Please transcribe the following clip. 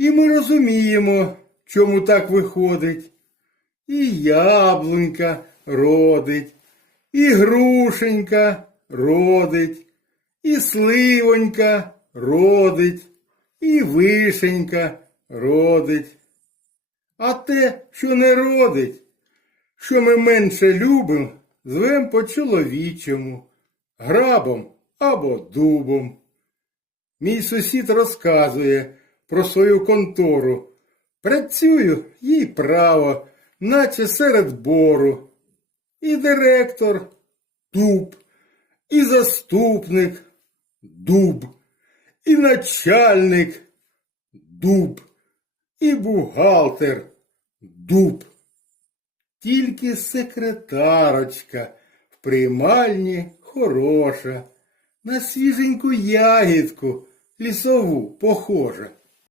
І ми розуміємо, чому так виходить. І яблунька родить, і грушенька родить, і сливонька родить, і вишенька родить. А те, що не родить, що ми менше любимо, звем по-чоловічому, грабом або дубом. Мій сусід розказує про свою контору. Працюю їй право, наче серед бору. І директор дуб, і заступник дуб, і начальник дуб, і бухгалтер дуб. Тільки секретарочка в приймальні хороша, на свіженьку ягідку лісову похожа.